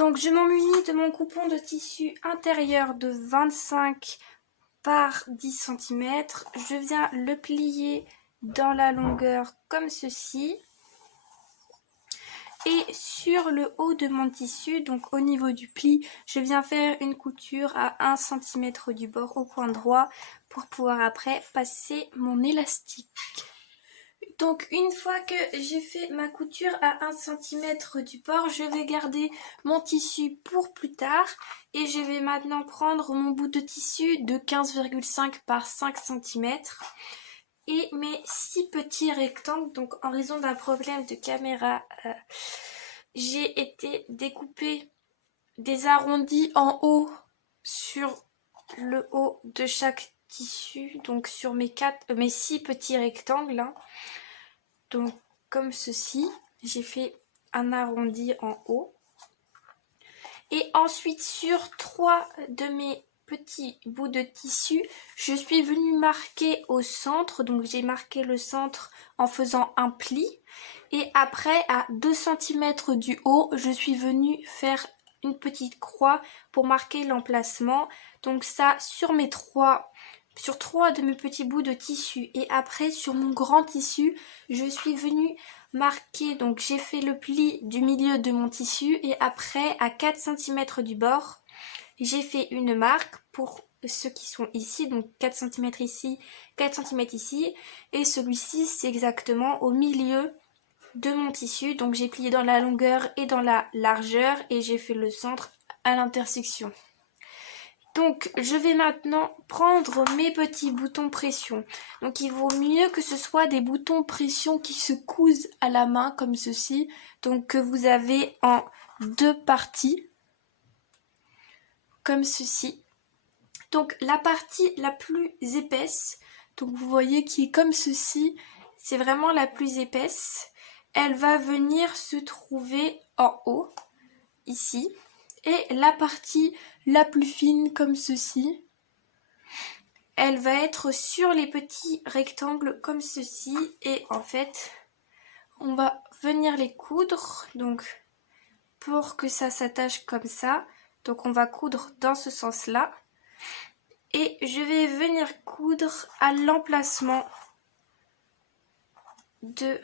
Donc je m'emmunis de mon coupon de tissu intérieur de 25 par 10 cm. Je viens le plier dans la longueur comme ceci. Et sur le haut de mon tissu, donc au niveau du pli, je viens faire une couture à 1 cm du bord au coin droit pour pouvoir après passer mon élastique. Donc une fois que j'ai fait ma couture à 1 cm du bord, je vais garder mon tissu pour plus tard. Et je vais maintenant prendre mon bout de tissu de 15,5 par 5 cm. Et mes 6 petits rectangles, donc en raison d'un problème de caméra, j'ai été découper des arrondis en haut sur le haut de chaque tissu, donc sur mes 6 petits rectangles. Donc comme ceci, j'ai fait un arrondi en haut. Et ensuite sur 3 de mes petits bouts de tissu, je suis venue marquer au centre. Donc j'ai marqué le centre en faisant un pli. Et après à 2 cm du haut, je suis venue faire une petite croix pour marquer l'emplacement. Donc ça sur sur 3 de mes petits bouts de tissu. Et après sur mon grand tissu, je suis venue marquer, donc j'ai fait le pli du milieu de mon tissu et après à 4 cm du bord, j'ai fait une marque pour ceux qui sont ici, donc 4 cm ici, 4 cm ici, et celui-ci c'est exactement au milieu de mon tissu. Donc j'ai plié dans la longueur et dans la largeur et j'ai fait le centre à l'intersection. Donc je vais maintenant prendre mes petits boutons pression. Donc il vaut mieux que ce soit des boutons pression qui se cousent à la main comme ceci. Donc que vous avez en 2 parties comme ceci. Donc la partie la plus épaisse, donc vous voyez qui est comme ceci, c'est vraiment la plus épaisse. Elle va venir se trouver en haut, ici. Et la partie la plus fine comme ceci, elle va être sur les petits rectangles comme ceci. Et en fait, on va venir les coudre, donc pour que ça s'attache comme ça. Donc on va coudre dans ce sens-là. Et je vais venir coudre à l'emplacement de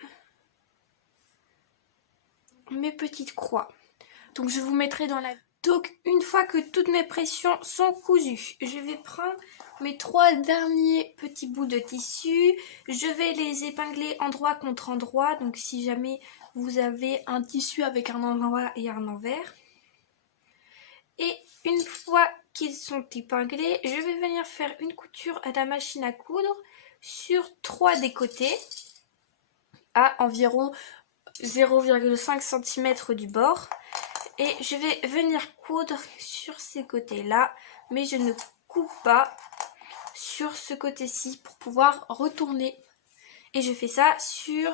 mes petites croix. Donc je vous mettrai dans la... Donc une fois que toutes mes pressions sont cousues, je vais prendre mes 3 derniers petits bouts de tissu. Je vais les épingler endroit contre endroit. Donc si jamais vous avez un tissu avec un endroit et un envers. Et une fois qu'ils sont épinglés, je vais venir faire une couture à la machine à coudre sur 3 des côtés à environ 0,5 cm du bord. Et je vais venir coudre sur ces côtés-là, mais je ne coupe pas sur ce côté-ci pour pouvoir retourner. Et je fais ça sur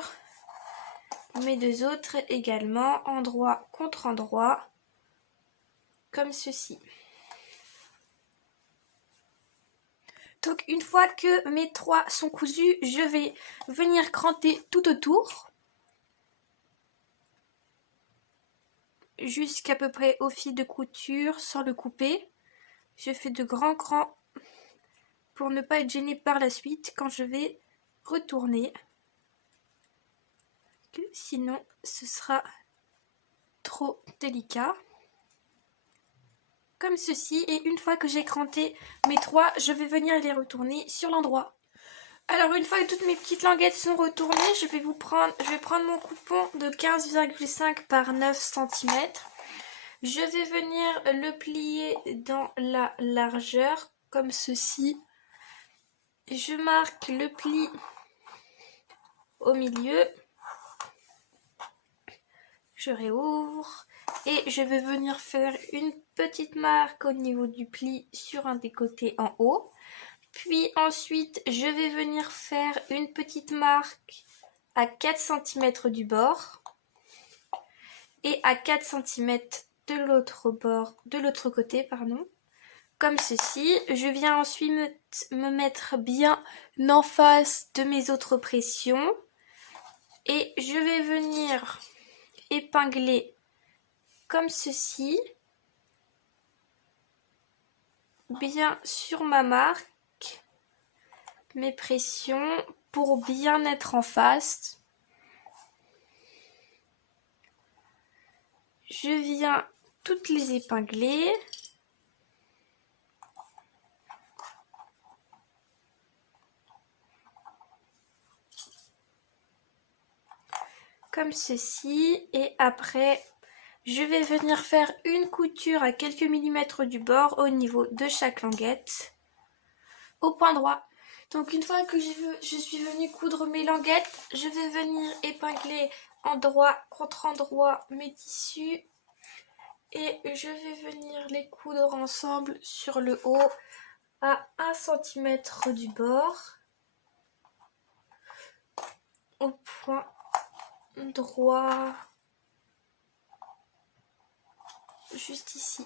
mes 2 autres également, endroit contre endroit, comme ceci. Donc une fois que mes 3 sont cousus, je vais venir cranter tout autour, jusqu'à peu près au fil de couture sans le couper. Je fais de grands crans pour ne pas être gênée par la suite quand je vais retourner. Sinon ce sera trop délicat. Comme ceci. Et une fois que j'ai cranté mes 3, je vais venir les retourner sur l'endroit. Alors une fois que toutes mes petites languettes sont retournées, je vais prendre mon coupon de 15,5 par 9 cm. Je vais venir le plier dans la largeur comme ceci. Je marque le pli au milieu. Je réouvre et je vais venir faire une petite marque au niveau du pli sur un des côtés en haut. Puis ensuite, je vais venir faire une petite marque à 4 cm du bord et à 4 cm de l'autre côté, pardon. Comme ceci. Je viens ensuite me mettre bien en face de mes autres pressions et je vais venir épingler comme ceci, bien sur ma marque, mes pressions pour bien être en face. Je viens toutes les épingler. Comme ceci, et après je vais venir faire une couture à quelques millimètres du bord au niveau de chaque languette au point droit. Donc une fois que je suis venue coudre mes languettes, je vais venir épingler endroit contre endroit mes tissus et je vais venir les coudre ensemble sur le haut à 1 cm du bord au point droit, juste ici.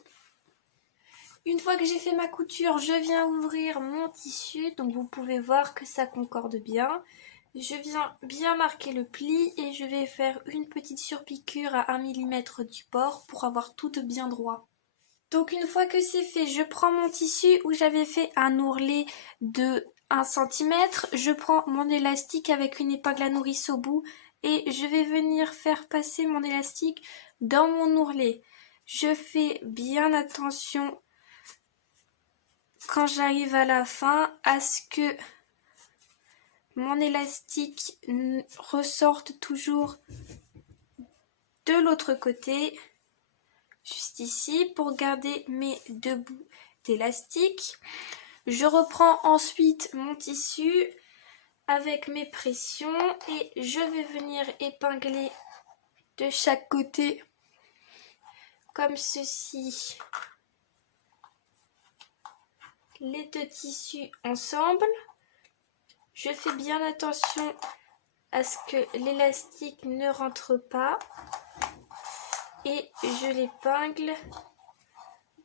Une fois que j'ai fait ma couture, je viens ouvrir mon tissu, donc vous pouvez voir que ça concorde bien. Je viens bien marquer le pli et je vais faire une petite surpiqûre à 1 mm du bord pour avoir tout bien droit. Donc une fois que c'est fait, je prends mon tissu où j'avais fait un ourlet de 1 cm, je prends mon élastique avec une épingle à nourrice au bout et je vais venir faire passer mon élastique dans mon ourlet. Je fais bien attention quand j'arrive à la fin à ce que mon élastique ressorte toujours de l'autre côté, juste ici, pour garder mes 2 bouts d'élastique. Je reprends ensuite mon tissu avec mes pressions et je vais venir épingler de chaque côté comme ceci les 2 tissus ensemble. Je fais bien attention à ce que l'élastique ne rentre pas et je l'épingle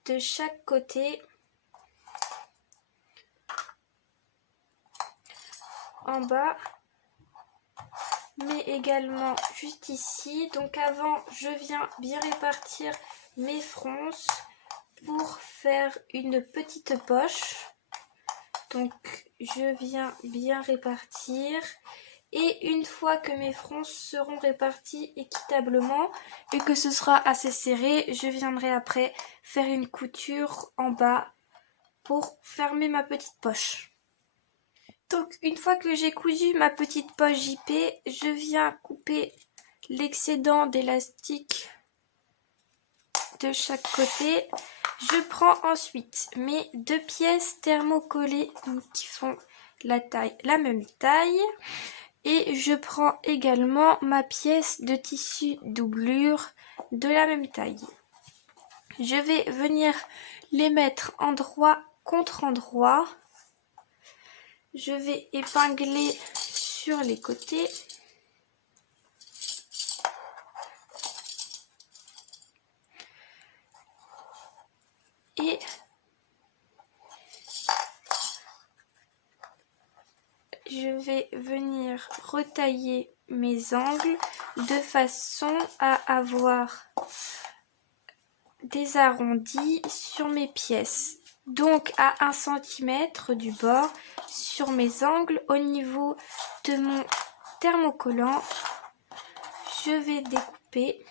de chaque côté en bas, mais également juste ici. Donc avant, je viens bien répartir mes fronces pour faire une petite poche. Donc je viens bien répartir et une fois que mes fronces seront réparties équitablement et que ce sera assez serré, je viendrai après faire une couture en bas pour fermer ma petite poche. Donc une fois que j'ai cousu ma petite poche JP, je viens couper l'excédent d'élastique de chaque côté. Je prends ensuite mes 2 pièces thermocollées qui font la même taille et je prends également ma pièce de tissu doublure de la même taille. Je vais venir les mettre endroit contre endroit. Je vais épingler sur les côtés. Et je vais venir retailler mes angles de façon à avoir des arrondis sur mes pièces. Donc à 1 cm du bord sur mes angles au niveau de mon thermocollant. Je vais découper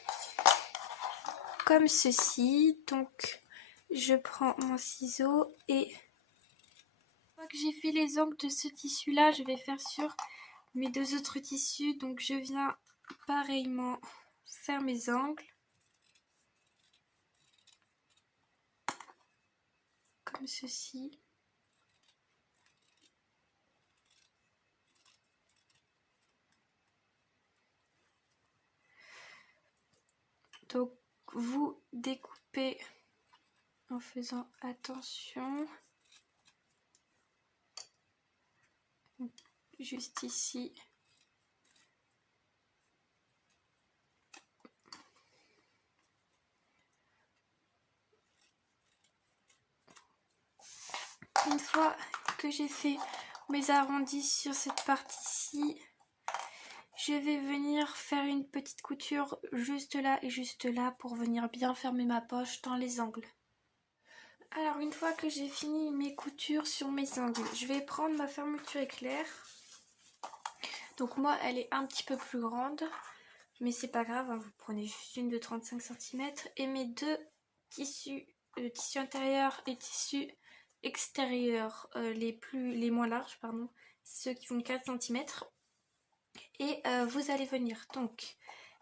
comme ceci. Donc je prends mon ciseau et une fois que j'ai fait les angles de ce tissu là, je vais faire sur mes 2 autres tissus. Donc je viens pareillement faire mes angles comme ceci. Donc vous découpez en faisant attention. Juste ici. Une fois que j'ai fait mes arrondis sur cette partie-ci, je vais venir faire une petite couture juste là et juste là pour venir bien fermer ma poche dans les angles. Alors une fois que j'ai fini mes coutures sur mes angles, je vais prendre ma fermeture éclair. Donc moi elle est un petit peu plus grande, mais c'est pas grave, hein, vous prenez juste une de 35 cm et mes deux tissus, tissu intérieur et tissu extérieur, les moins larges, pardon, ceux qui font 4 cm. Et vous allez venir donc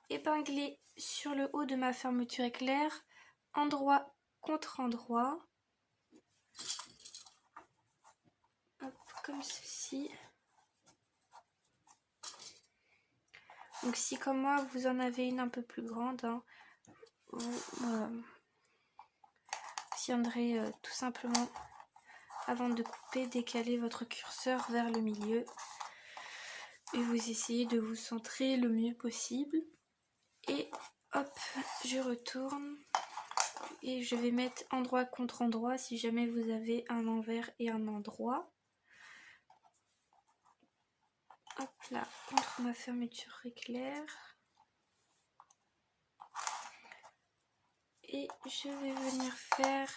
épingler sur le haut de ma fermeture éclair, endroit contre endroit, hop, comme ceci. Donc si comme moi vous en avez une un peu plus grande, hein, vous tiendrez tout simplement, avant de couper, décaler votre curseur vers le milieu et vous essayez de vous centrer le mieux possible. Et hop, je retourne et je vais mettre endroit contre endroit si jamais vous avez un envers et un endroit. Hop là, contre ma fermeture éclair. Et je vais venir faire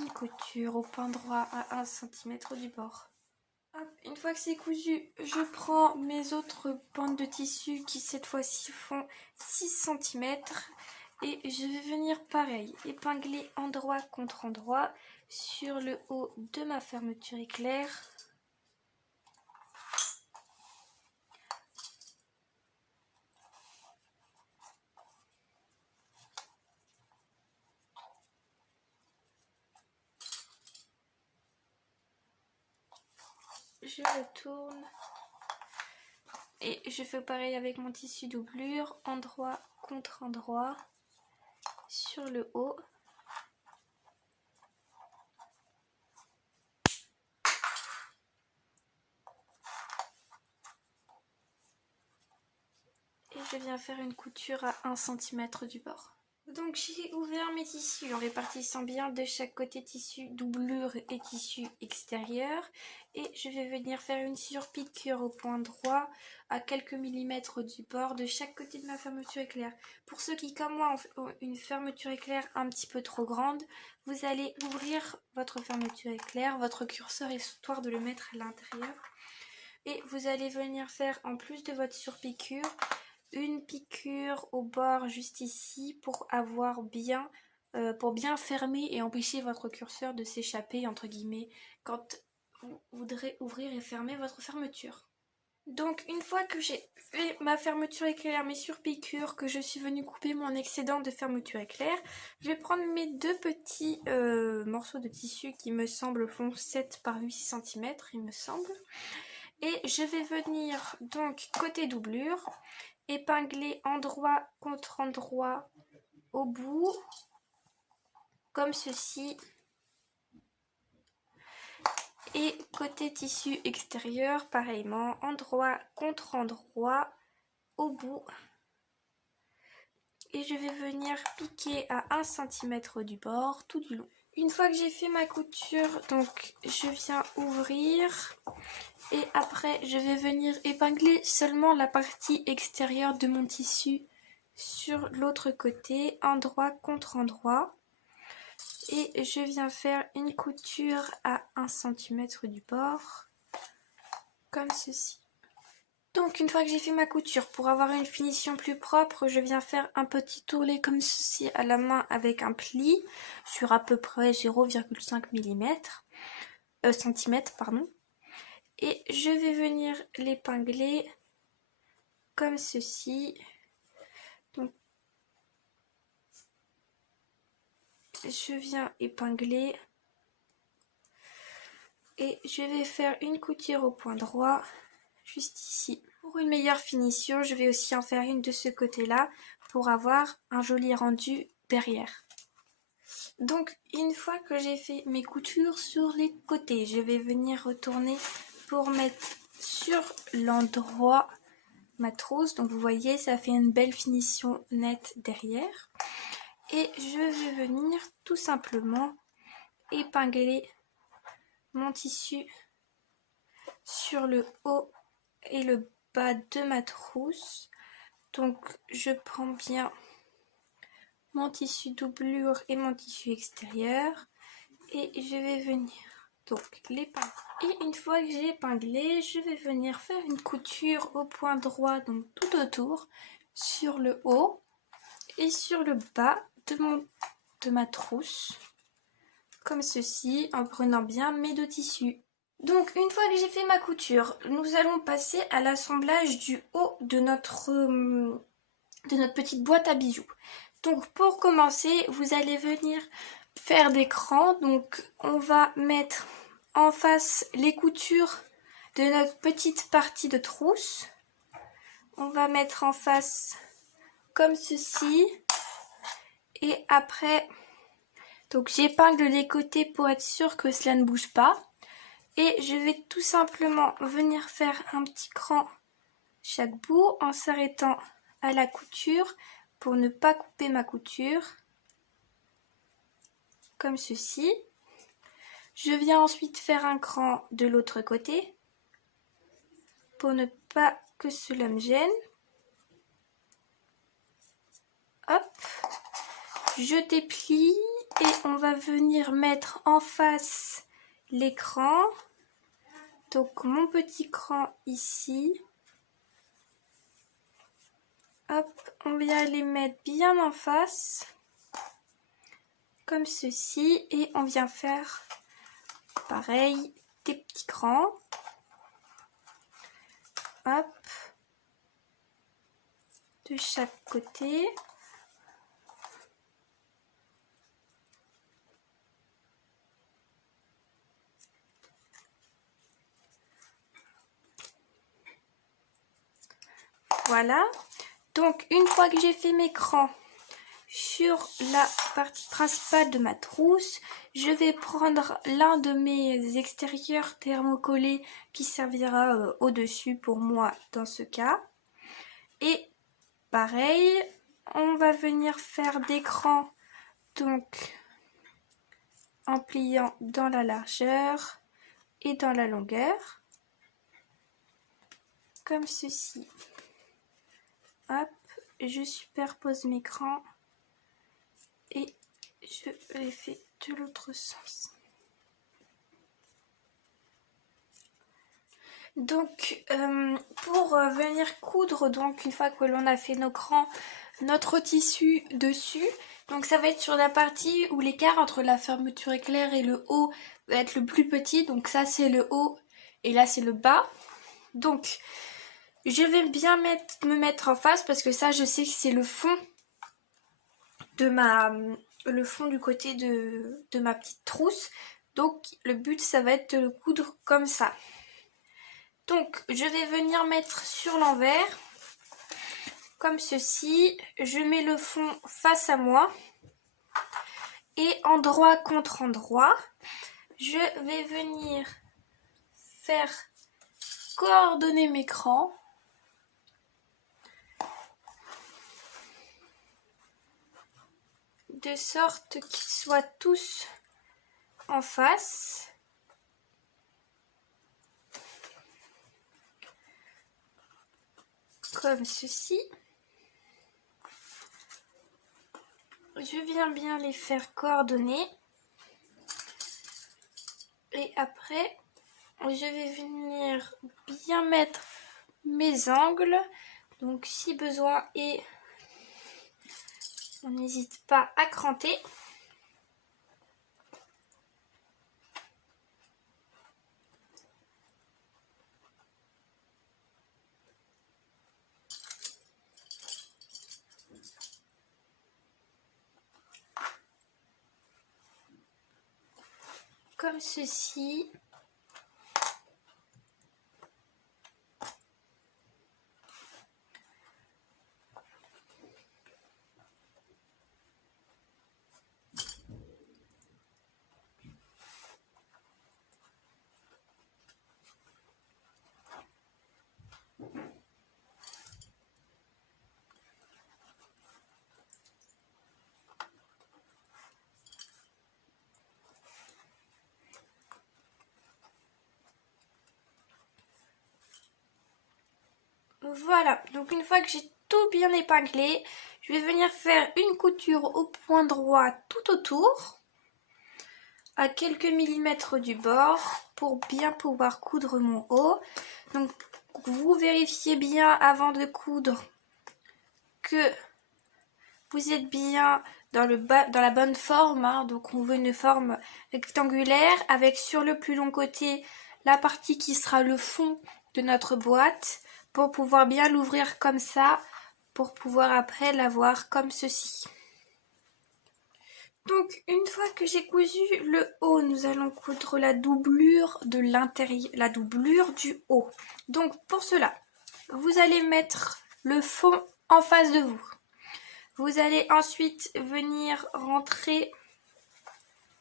une couture au point droit à 1 cm du bord. Hop, une fois que c'est cousu, je prends mes autres bandes de tissu qui cette fois-ci font 6 cm et je vais venir pareil, épingler endroit contre endroit sur le haut de ma fermeture éclair. Je retourne et je fais pareil avec mon tissu doublure, endroit contre endroit sur le haut. Et je viens faire une couture à 1 cm du bord. Donc j'ai ouvert mes tissus en répartissant bien de chaque côté tissu doublure et tissu extérieur. Et je vais venir faire une surpiqûre au point droit à quelques millimètres du bord de chaque côté de ma fermeture éclair. Pour ceux qui comme moi ont une fermeture éclair un petit peu trop grande, vous allez ouvrir votre fermeture éclair, votre curseur histoire de le mettre à l'intérieur. Et vous allez venir faire en plus de votre surpiqûre, une piqûre au bord juste ici pour avoir bien, pour bien fermer et empêcher votre curseur de s'échapper entre guillemets quand vous voudrez ouvrir et fermer votre fermeture. Donc une fois que j'ai fait ma fermeture éclair, mes surpiqûres, que je suis venue couper mon excédent de fermeture éclair, je vais prendre mes deux petits morceaux de tissu qui me semblent font 7 par 8 cm il me semble. Et je vais venir donc côté doublure, épingler endroit contre endroit au bout, comme ceci. Et côté tissu extérieur, pareillement, endroit contre endroit au bout. Et je vais venir piquer à 1 cm du bord tout du long. Une fois que j'ai fait ma couture, donc je viens ouvrir et après je vais venir épingler seulement la partie extérieure de mon tissu sur l'autre côté, endroit contre endroit. Et je viens faire une couture à 1 cm du bord, comme ceci. Donc une fois que j'ai fait ma couture, pour avoir une finition plus propre, je viens faire un petit tourlet comme ceci à la main avec un pli sur à peu près 0,5 cm, pardon. Et je vais venir l'épingler comme ceci. Donc je viens épingler et je vais faire une couture au point droit juste ici. Pour une meilleure finition, je vais aussi en faire une de ce côté-là pour avoir un joli rendu derrière. Donc une fois que j'ai fait mes coutures sur les côtés, je vais venir retourner pour mettre sur l'endroit ma trousse. Donc vous voyez, ça fait une belle finition nette derrière. Et je vais venir tout simplement épingler mon tissu sur le haut et le bas de ma trousse. Donc je prends bien mon tissu doublure et mon tissu extérieur et je vais venir donc l'épingler. Et une fois que j'ai épinglé, je vais venir faire une couture au point droit, donc tout autour, sur le haut et sur le bas de ma trousse, comme ceci, en prenant bien mes deux tissus. Donc une fois que j'ai fait ma couture, nous allons passer à l'assemblage du haut de notre petite boîte à bijoux. Donc pour commencer, vous allez venir faire des crans. Donc on va mettre en face les coutures de notre petite partie de trousse. On va mettre en face comme ceci. Et après, donc j'épingle les côtés pour être sûr que cela ne bouge pas. Et je vais tout simplement venir faire un petit cran chaque bout en s'arrêtant à la couture pour ne pas couper ma couture, comme ceci. Je viens ensuite faire un cran de l'autre côté pour ne pas que cela me gêne. Hop, je déplie et on va venir mettre en face l'écran. Donc mon petit cran ici. Hop, on vient les mettre bien en face, comme ceci, et on vient faire pareil, des petits crans. Hop, de chaque côté. Voilà. Donc une fois que j'ai fait mes crans sur la partie principale de ma trousse, je vais prendre l'un de mes extérieurs thermocollés qui servira au-dessus pour moi dans ce cas. Et pareil, on va venir faire des crans donc en pliant dans la largeur et dans la longueur, comme ceci. Hop, je superpose mes crans et je les fais de l'autre sens. Donc pour venir coudre, donc une fois que l'on a fait nos crans, notre tissu dessus, donc ça va être sur la partie où l'écart entre la fermeture éclair et le haut va être le plus petit. Donc ça c'est le haut et là c'est le bas. Donc je vais bien me mettre en face parce que ça je sais que c'est le fond de le fond du côté de ma petite trousse. Donc le but ça va être de le coudre comme ça. Donc je vais venir mettre sur l'envers comme ceci. Je mets le fond face à moi et endroit contre endroit je vais venir faire coordonner mes crans de sorte qu'ils soient tous en face. Comme ceci. Je viens bien les faire coordonner. Et après, je vais venir bien mettre mes angles. Donc si besoin est, on n'hésite pas à cranter. Comme ceci. Voilà, donc une fois que j'ai tout bien épinglé, je vais venir faire une couture au point droit tout autour, à quelques millimètres du bord, pour bien pouvoir coudre mon haut. Donc vous vérifiez bien avant de coudre que vous êtes bien dans la bonne forme, hein. Donc on veut une forme rectangulaire avec sur le plus long côté la partie qui sera le fond de notre boîte pour pouvoir bien l'ouvrir comme ça, pour pouvoir après l'avoir comme ceci. Donc une fois que j'ai cousu le haut, nous allons coudre la doublure de l'intérieur, la doublure du haut. Donc pour cela, vous allez mettre le fond en face de vous. Vous allez ensuite venir rentrer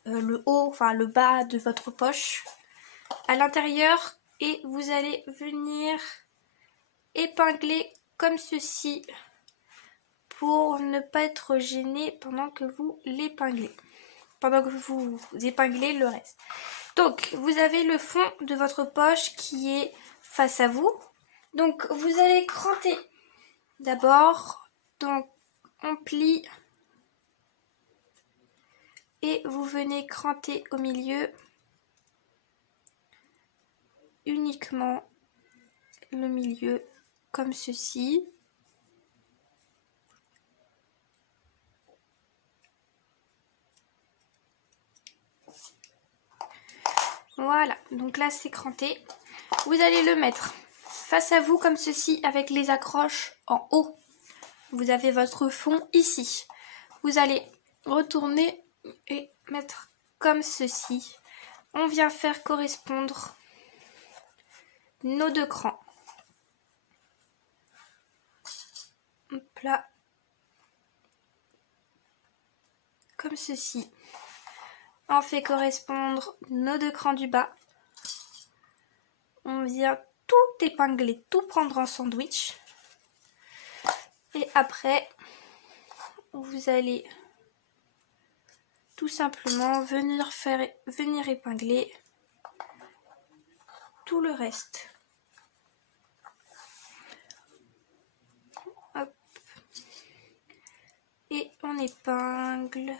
le haut, enfin le bas de votre poche à l'intérieur et vous allez venir épingler comme ceci pour ne pas être gêné pendant que vous l'épinglez, pendant que vous épinglez le reste. Donc vous avez le fond de votre poche qui est face à vous. Donc vous allez cranter d'abord, donc on plie et vous venez cranter au milieu uniquement le milieu comme ceci. Voilà, donc là c'est cranté. Vous allez le mettre face à vous comme ceci avec les accroches en haut. Vous avez votre fond ici. Vous allez retourner et mettre comme ceci. On vient faire correspondre nos deux crans. Hop là. Comme ceci. On fait correspondre nos deux crans du bas. On vient tout épingler, tout prendre en sandwich. Et après, vous allez tout simplement venir épingler tout le reste. Hop. Et on épingle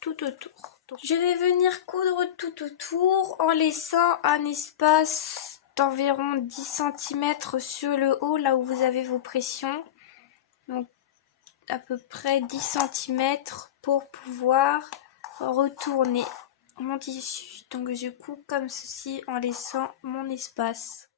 tout autour. Donc, je vais venir coudre tout autour en laissant un espace d'environ 10 cm sur le haut, là où vous avez vos pressions. Donc à peu près 10 cm pour pouvoir retourner mon tissu. Donc je couds comme ceci en laissant mon espace.